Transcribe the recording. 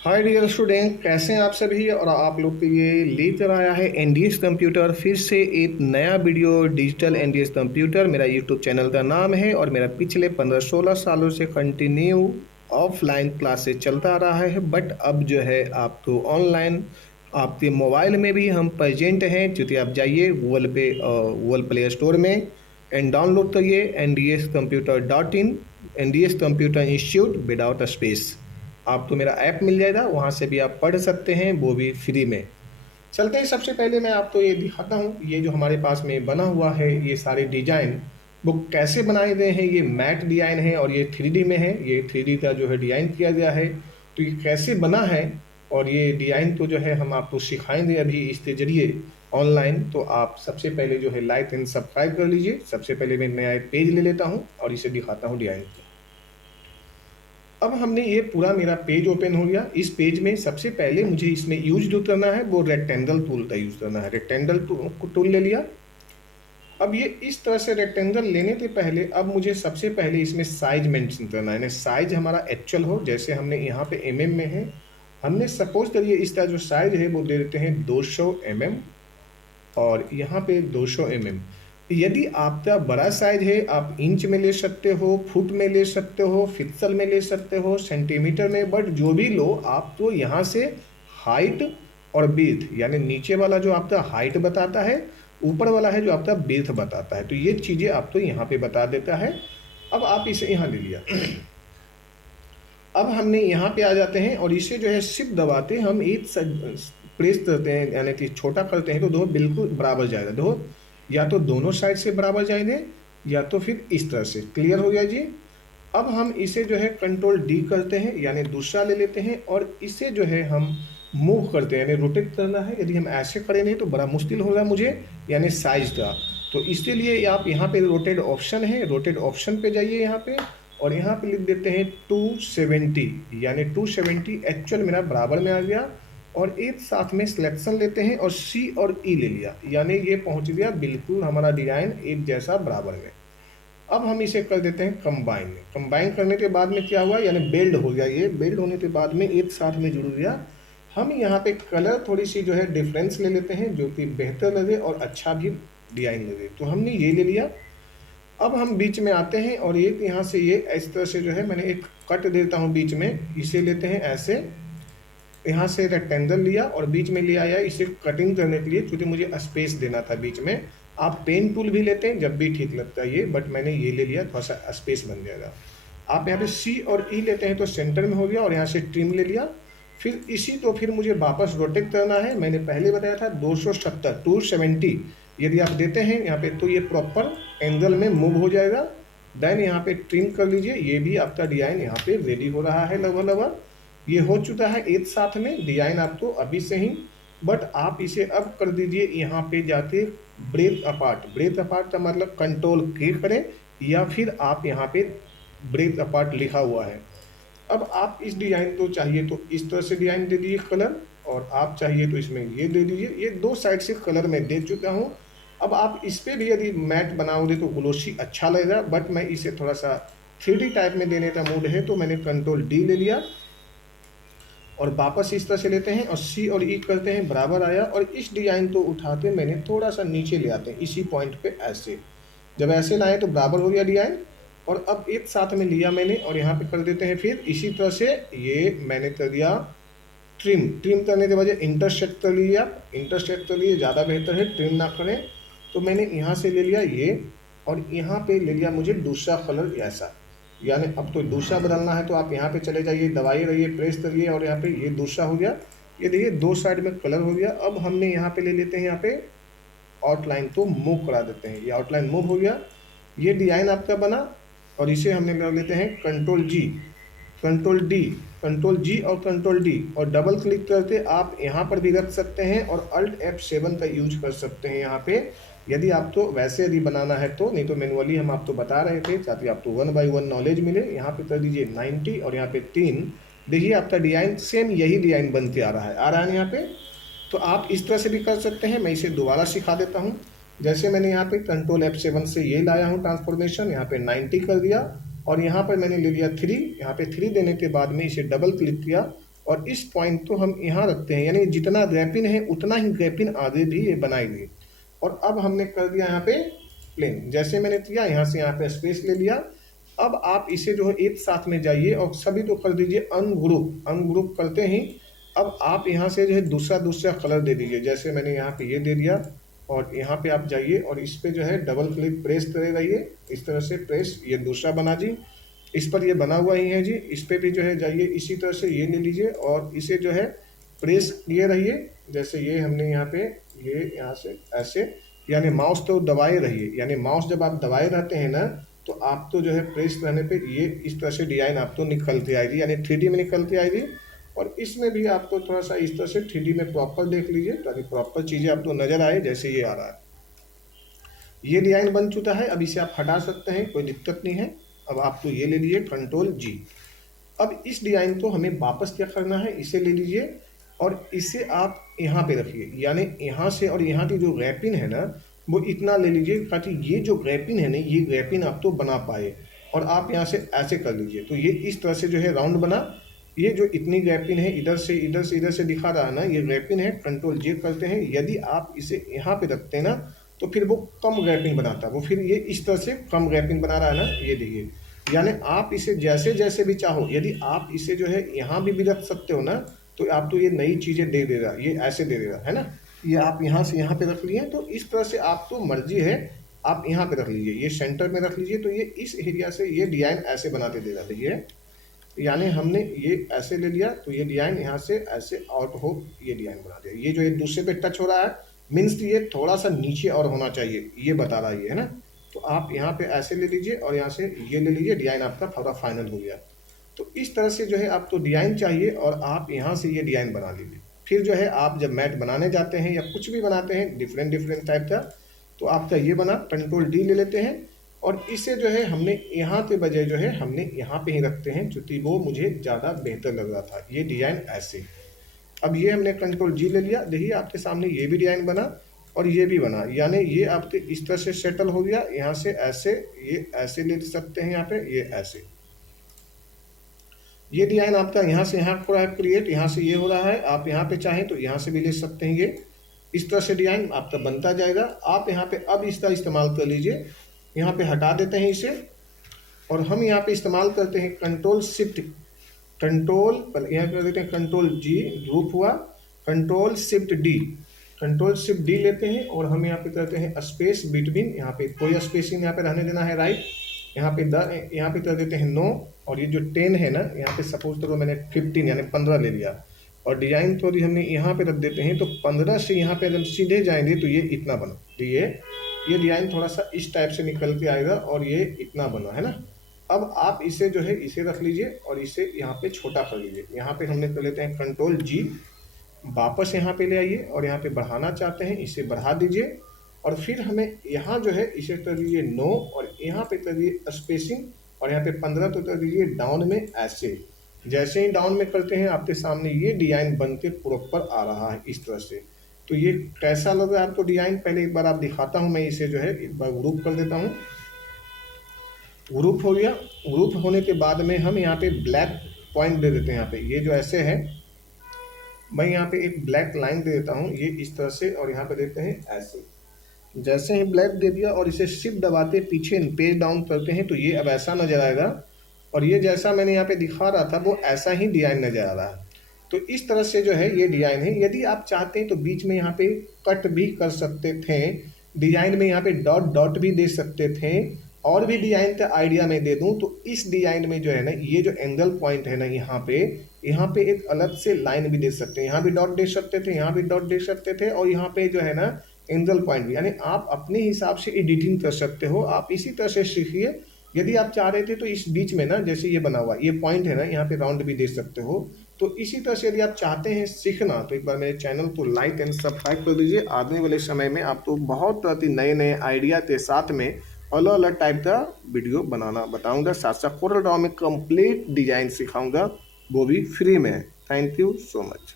Hi dear student, कैसे हैं आप सभी। और आप लोग के लिए लेकर आया है एनडीएस कंप्यूटर फिर से एक नया वीडियो। डिजिटल एनडीएस कंप्यूटर मेरा यूट्यूब चैनल का नाम है और मेरा पिछले 15-16 सालों से कंटिन्यू ऑफलाइन क्लासेस चलता आ रहा है। बट अब जो है आप तो ऑनलाइन आपके मोबाइल में भी हम प्रेजेंट हैं। क्योंकि आप जाइए गूगल प्ले स्टोर में एंड डाउनलोड करिए nds-computer.in, NDS computer institute without space. आपको मेरा ऐप मिल जाएगा, वहाँ से भी आप पढ़ सकते हैं, वो भी फ्री में। चलते हैं, सबसे पहले मैं आपको ये दिखाता हूँ। ये जो हमारे पास में बना हुआ है, ये सारे डिजाइन वो कैसे बनाए गए हैं। ये मैट डिजाइन है और ये 3D में है। ये 3D का जो है डिजाइन किया गया है। तो ये कैसे बना है और ये डिजाइन तो जो है हम आपको सिखाएंगे अभी इसके जरिए ऑनलाइन। तो आप सबसे पहले जो है लाइक एंड सब्सक्राइब कर लीजिए। सबसे पहले मैं नया एक पेज ले लेता हूँ और इसे दिखाता हूँ डिजाइन को। अब हमने ये पूरा मेरा पेज ओपन हो गया। इस पेज में सबसे पहले मुझे इसमें यूज जो करना है वो रेक्टेंगल टूल का यूज करना है। रेक्टेंगल टूल ले लिया। अब ये इस तरह से रेक्टेंगल लेने के पहले अब मुझे सबसे पहले इसमें साइज मेंशन करना है। साइज हमारा एक्चुअल हो, जैसे हमने यहाँ पे mm में है। हमने सपोज करिए इसका जो साइज है वो दे देते हैं 200 mm और यहाँ पे 200 mm। यदि आपका बड़ा साइज है आप इंच में ले सकते हो, फुट में ले सकते हो, पिक्सल में ले सकते हो, सेंटीमीटर में। बट जो भी लो आप तो यहाँ से हाइट और विड्थ, यानी नीचे वाला जो आपका हाइट बताता है, ऊपर वाला है जो आपका विड्थ बताता है। तो ये चीज़ें आपको यहाँ पे बता देता है। अब आप इसे यहाँ ले लिया। अब हमने यहाँ पे आ जाते हैं और इसे जो है शिफ्ट दबाते हम एक प्रेस करते हैं, यानी कि छोटा करते हैं तो दो बिल्कुल बराबर जाएगा। दो या तो दोनों साइड से बराबर जाएंगे या तो फिर इस तरह से। क्लियर हो गया जी। अब हम इसे जो है कंट्रोल डी करते हैं, यानी दूसरा ले लेते हैं और इसे जो है हम मूव करते हैं, यानी रोटेट करना है। यदि हम ऐसे करेंगे तो बड़ा मुश्किल होगा मुझे, यानी साइज का। तो इसके लिए आप यहाँ पे रोटेट ऑप्शन है, रोटेट ऑप्शन पे जाइए यहाँ पे और यहाँ पे लिख देते हैं 270, यानी 270 एक्चुअल मेरा बराबर में आ गया। और एक साथ में सिलेक्शन लेते हैं और सी और ई ले लिया, यानी ये पहुंच गया बिल्कुल हमारा डिजाइन एक जैसा बराबर में। अब हम इसे कर देते हैं कंबाइन। कंबाइन करने के बाद में क्या हुआ, यानी बेल्ड हो गया। ये बेल्ड होने के बाद में एक साथ में जुड़ गया। हम यहाँ पे कलर थोड़ी सी जो है डिफरेंस ले लेते हैं जो कि बेहतर लगे और अच्छा भी डिजाइन लगे। तो हमने ये ले लिया। अब हम बीच में आते हैं और एक यहाँ से ये इस तरह से जो है मैंने एक कट देता हूँ बीच में। इसे लेते हैं ऐसे, यहाँ से रेक्टेंगल लिया और बीच में ले आया इसे कटिंग करने के लिए, क्योंकि मुझे स्पेस देना था बीच में। आप पेन टूल भी लेते हैं जब भी ठीक लगता है ये, बट मैंने ये ले लिया, थोड़ा सा स्पेस बन जाएगा। आप यहाँ पे सी और ई लेते हैं तो सेंटर में हो गया और यहाँ से ट्रिम ले लिया। फिर इसी तो फिर मुझे वापस रोटेट करना है। मैंने पहले बताया था 270 270 यदि आप देते हैं यहाँ पे तो ये प्रॉपर एंगल में मूव हो जाएगा। देन यहाँ पे ट्रिम कर लीजिए। ये भी आपका डिजाइन यहाँ पे रेडी हो रहा है लगभग लगभग। ये हो चुका है एक साथ में डिजाइन आपको अभी से ही। बट आप इसे अब कर दीजिए यहाँ पे जाके ब्रेथ अपार्ट। ब्रेथ अपार्ट का मतलब कंट्रोल के करें या फिर आप यहाँ पे ब्रेथ अपार्ट लिखा हुआ है। अब आप इस डिजाइन को चाहिए तो इस तरह से डिजाइन दे दीजिए कलर, और आप चाहिए तो इसमें ये दे दीजिए। ये दो साइड से कलर में दे चुका हूँ। अब आप इस पर भी यदि मैट बनाओगे तो ग्लोसी अच्छा लगेगा, बट मैं इसे थोड़ा सा 3D टाइप में देने का मूड है तो मैंने कंट्रोल डी ले लिया और वापस इस तरह से लेते हैं और सी और ई करते हैं, बराबर आया। और इस डिजाइन को उठाते मैंने थोड़ा सा नीचे ले आते हैं इसी पॉइंट पे ऐसे। जब ऐसे लाए तो बराबर हो गया डिजाइन। और अब एक साथ में लिया मैंने और यहाँ पे कर देते हैं फिर इसी तरह से। ये मैंने कर दिया ट्रिम। ट्रिम करने के वजह इंटरसेक्ट कर लिया। इंटरसेक्ट कर लिए ज़्यादा बेहतर है, ट्रिम ना करें। तो मैंने यहाँ से ले लिया ये और यहाँ पे ले लिया मुझे दूसरा कलर ऐसा। यानी अब तो दूसरा बदलना है तो आप यहाँ पे चले जाइए, दबाइए रहिए, प्रेस करिए और यहाँ पे ये दूसरा हो गया। ये देखिए दो साइड में कलर हो गया। अब हमने यहाँ पे ले लेते हैं, यहाँ पे आउटलाइन को मूव करा देते हैं। ये आउटलाइन मूव हो गया। ये डिजाइन आपका बना और इसे हमने ले लेते हैं कंट्रोल जी, कंट्रोल डी, कंट्रोल जी और कंट्रोल डी और डबल क्लिक करके आप यहाँ पर भी रख सकते हैं और अल्ट F7 का यूज कर सकते हैं यहाँ पे, यदि आप तो वैसे यदि बनाना है तो। नहीं तो मैनुअली हम आपको बता रहे थे ताकि आपको 1 by 1 नॉलेज मिले। यहाँ पे कर दीजिए 90 और यहाँ पे 3। देखिए आपका डिजाइन सेम यही डिजाइन बन के आ रहा है यहाँ पे। तो आप इस तरह से भी कर सकते हैं। मैं इसे दोबारा सिखा देता हूँ। जैसे मैंने यहाँ पे कंट्रोल F7 से ये लाया हूँ ट्रांसफॉर्मेशन, यहाँ पे 90 कर दिया और यहाँ पर मैंने ले लिया 3। यहाँ पे 3 देने के बाद में इसे डबल क्लिक किया और इस पॉइंट को हम यहाँ रखते हैं, यानी जितना गैपिन है उतना ही गैपिन आगे भी ये बनाएंगे। और अब हमने कर दिया यहाँ पे प्लेन, जैसे मैंने किया यहाँ से यहाँ पे स्पेस ले लिया। अब आप इसे जो है एक साथ में जाइए और सभी को कर दीजिए अनग्रुप। अनग्रुप करते ही अब आप यहाँ से जो है दूसरा दूसरा कलर दे दीजिए, जैसे मैंने यहाँ पे ये दे दिया। और यहाँ पे आप जाइए और इस पे जो है डबल क्लिक प्रेस करे रहिए, इस तरह से प्रेस, ये दूसरा बना जी। इस पर ये बना हुआ ही है जी, इस पे भी जो है जाइए इसी तरह से ये ले लीजिए और इसे जो है प्रेस किए रहिए, जैसे ये हमने यहाँ पे ये यहाँ से ऐसे, यानी माउस तो दबाए रहिए, यानी माउस जब आप दबाए रहते हैं ना तो आप तो जो है प्रेस रहने पे ये इस तरह से डिजाइन आपको निकलती आएगी, यानी 3D में निकलती आएगी। और इसमें भी आपको थोड़ा सा इस तरह से 3D में प्रॉपर देख लीजिए ताकि प्रॉपर चीज़ें आपको नजर आए, जैसे ये आ रहा है। ये डिजाइन बन चुका है, अब इसे आप हटा सकते हैं, कोई दिक्कत नहीं है। अब आपको ये ले लीजिए Ctrl+G। अब इस डिजाइन को हमें वापस क्या करना है, इसे ले लीजिए और इसे आप यहाँ पे रखिए, यानी यहाँ से और यहाँ की जो गैपिन है ना वो इतना ले लीजिए ताकि ये जो गैपिन है ना ये गैपिन आप तो बना पाए। और आप यहाँ से ऐसे कर लीजिए तो ये इस तरह से जो है राउंड बना। ये जो इतनी गैपिन है इधर से इधर से इधर से दिखा रहा है ना, ये गैपिन है। Ctrl+J करते हैं, यदि आप इसे यहाँ पे रखते हैं ना तो फिर वो कम गैपिंग बनाता है, वो फिर ये इस तरह से कम गैपिंग बना रहा है ना, ये देखिए। यानी आप इसे जैसे जैसे भी चाहो, यदि आप इसे जो है यहाँ भी रख सकते हो ना तो आप तो ये नई चीज़ें दे देगा, ये ऐसे दे देगा, है ना। ये आप यहाँ से यहाँ पे रख लिए, तो इस तरह से आप तो मर्जी है, आप यहाँ पे रख लीजिए, ये सेंटर में रख लीजिए, तो ये इस एरिया से ये डिजाइन ऐसे बनाते देगा। देखिए यानी हमने ये ऐसे ले लिया तो ये डिजाइन यहाँ से ऐसे आउट हो, ये डिजाइन बना दिया। ये जो एक दूसरे पे टच हो रहा है मीन्स ये थोड़ा सा नीचे और होना चाहिए, ये बता रहा है ये, है ना। तो आप यहाँ पे ऐसे ले लीजिए और यहाँ से ये ले लीजिए, डिजाइन आपका पूरा फाइनल हो गया। तो इस तरह से जो है आपको डिजाइन चाहिए और आप यहाँ से ये डिजाइन बना लीजिए। फिर जो है आप जब मैट बनाने जाते हैं या कुछ भी बनाते हैं डिफरेंट डिफरेंट टाइप का, तो आपका ये बना, Ctrl+D ले लेते हैं और इसे जो है हमने यहाँ के बजाय जो है हमने यहाँ पे ही रखते हैं, क्योंकि वो मुझे ज़्यादा बेहतर लग रहा था, ये डिजाइन ऐसे। अब ये हमने Ctrl+G ले लिया, देखिए आपके सामने ये भी डिजाइन बना और ये भी बना, यानी ये आपके इस तरह से सेटल हो गया। यहाँ से ऐसे, ये ऐसे ले सकते हैं, यहाँ पे ये ऐसे, ये डिजाइन आपका यहाँ से यहाँ हो रहा है क्रिएट, यहाँ से ये हो रहा है। आप यहाँ पे चाहें तो यहाँ से भी ले सकते हैं, ये इस तरह से डिजाइन आपका बनता जाएगा। आप यहाँ पे अब इसका इस्तेमाल कर लीजिए, यहाँ पे हटा देते हैं इसे और हम यहाँ पे इस्तेमाल करते हैं Ctrl+Shift कंट्रोल, यहाँ कर देते हैं Ctrl+G, ग्रुप हुआ, Ctrl+Shift+D, Ctrl+Shift+D लेते हैं और हम यहाँ पे करते हैं स्पेस बिटवीन, यहाँ पे कोई स्पेसिंग यहाँ पे रहने देना है राइट, यहाँ पे कर देते हैं नो। और ये जो 10 है ना, यहाँ पे सपोज करो मैंने 15 यानी 15 ले लिया और डिजाइन थोड़ी हमने यहाँ पे रख देते हैं, तो 15 से यहाँ पे जब सीधे जाएंगे तो ये इतना बना, तो ये डिजाइन थोड़ा सा इस टाइप से निकल के आएगा और ये इतना बना, है ना। अब आप इसे जो है इसे रख लीजिए और इसे यहाँ पे छोटा कर लीजिए। यहाँ पे हमने कर लेते हैं Ctrl+G, वापस यहाँ पे ले आइए और यहाँ पे बढ़ाना चाहते हैं इसे बढ़ा दीजिए और फिर हमें यहाँ जो है इसे कर दीजिए नो और यहाँ पे कर दीजिए स्पेसिंग और यहाँ पे 15 तो कर दीजिए डाउन में ऐसे। जैसे ही डाउन में करते हैं आपके सामने ये डिजाइन बन के प्रॉपर आ रहा है इस तरह से। तो ये कैसा लग रहा है आपको डिजाइन, पहले एक बार आप दिखाता हूँ मैं इसे जो है एक बार ग्रुप कर देता हूँ। ग्रुप हो गया, ग्रुप होने के बाद में हम यहाँ पे ब्लैक पॉइंट दे देते हैं। यहाँ पे ये जो ऐसे है, मैं यहाँ पे एक ब्लैक लाइन दे देता हूँ ये इस तरह से और यहाँ पे देते हैं ऐसे। जैसे ही ब्लैक दे दिया और इसे शिफ्ट दबाते पीछे पेज डाउन करते हैं तो ये अब ऐसा नजर आएगा और ये जैसा मैंने यहाँ पे दिखा रहा था वो ऐसा ही डिजाइन नजर आ रहा है। तो इस तरह से जो है ये डिजाइन है। यदि आप चाहते हैं तो बीच में यहाँ पे कट भी कर सकते थे, डिजाइन में यहाँ पे डॉट डॉट भी दे सकते थे और भी डिजाइन का आइडिया मैं दे दूं तो इस डिजाइन में जो है ना ये जो एंगल पॉइंट है ना यहाँ पे एक अलग से लाइन भी दे सकते हैं, यहाँ भी डॉट दे सकते थे, यहाँ भी डॉट दे सकते थे और यहाँ पे जो है ना एंगल पॉइंट भी, यानी आप अपने हिसाब से एडिटिंग कर सकते हो। आप इसी तरह से सीखिए। यदि आप चाह रहे थे तो इस बीच में ना जैसे ये बना हुआ ये पॉइंट है ना यहाँ पे राउंड भी दे सकते हो। तो इसी तरह से यदि आप चाहते हैं सीखना तो एक बार मेरे चैनल को लाइक एंड सब्सक्राइब कर दीजिए। आने वाले समय में आपको बहुत नए नए आइडिया के साथ में अलग अलग टाइप का वीडियो बनाना बताऊंगा, साथ साथ CorelDRAW में कंप्लीट डिजाइन सिखाऊंगा, वो भी फ्री में। Thank you so much.